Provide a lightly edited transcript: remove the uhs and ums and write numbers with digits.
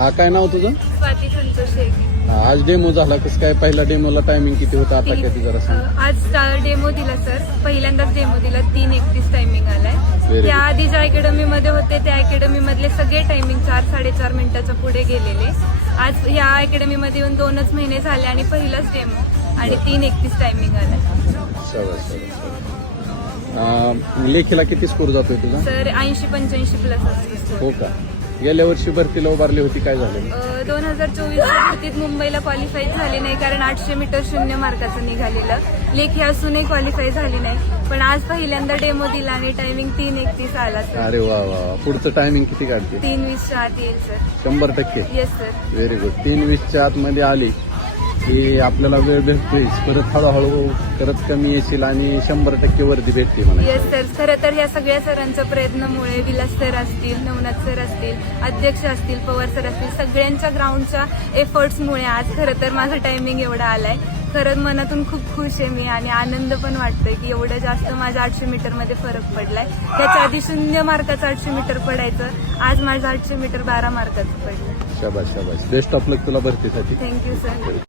हा, काय नाव तुझं? स्वाती संतोष शेख. आज डेमो झाला, कसं काय? पहिला डेमोला टायमिंग किती होता, आता किती जरा सांग. आज डेमो दिला सर, पहिल्यांदाच डेमो दिला. 3:31 टायमिंग आलाय. Very त्या good. आधी ज्या अकॅडमी मध्ये होते त्या अकॅडमी मधले सगळे टायमिंग 4-4.5 मिनिटाच्या पुढे गेलेले. आज या अकॅडमी मध्ये येऊन 2च महिने झाले आणि पहिलाच डेमो आणि 3:31 टायमिंग आलाय. शाबास. लेखीला किती स्कोर जातोय तुझा? सर 80-85 प्लस असतो. हो का? गेल्या वर्षी भरतीला उभारली होती, काय झालं? 2024 भरतीत मुंबईला क्वालिफाय झाली नाही, कारण 800 मीटर 0 मार्काचं निघालेलं. लेखी असूनही क्वालिफाय झाली नाही, पण आज पहिल्यांदा डेमो दिला आणि टायमिंग 3:31 आला सर. अरे वा वा, पुढचं टायमिंग किती काढते? 3:20च्या आत येईल sir. 100%. Yes sir. Very good. 3:20च्या आतमध्ये आली की आपल्याला वेळ भेटतोय, परत हळूहळू करत कमी येशील आणि 100% वर्दी भेटते म्हणा. Yes sir. खरं तर ह्या सगळ्या सरांच्या प्रयत्नामुळे, विलास सर असतील, नवनाथ सर असतील, अध्यक्ष असतील, पवार सर असतील, सगळ्यांच्या ग्राउंडच्या एफर्ट्समुळे आज खरं तर माझा टायमिंग एवढा आलाय. खरंच मनातून खूप खुश आहे मी आणि आनंद पण वाटतोय की एवढं जास्त माझ्या 800 मीटरमध्ये फरक पडलाय. त्याच्या आधी 0 मार्काचं 800 मीटर पडायचं, आज माझं 800 मीटर 12 मार्काचं पडलं. शाबास. बेस्ट ऑफ लक तुला भरतीसाठी. Thank you sir.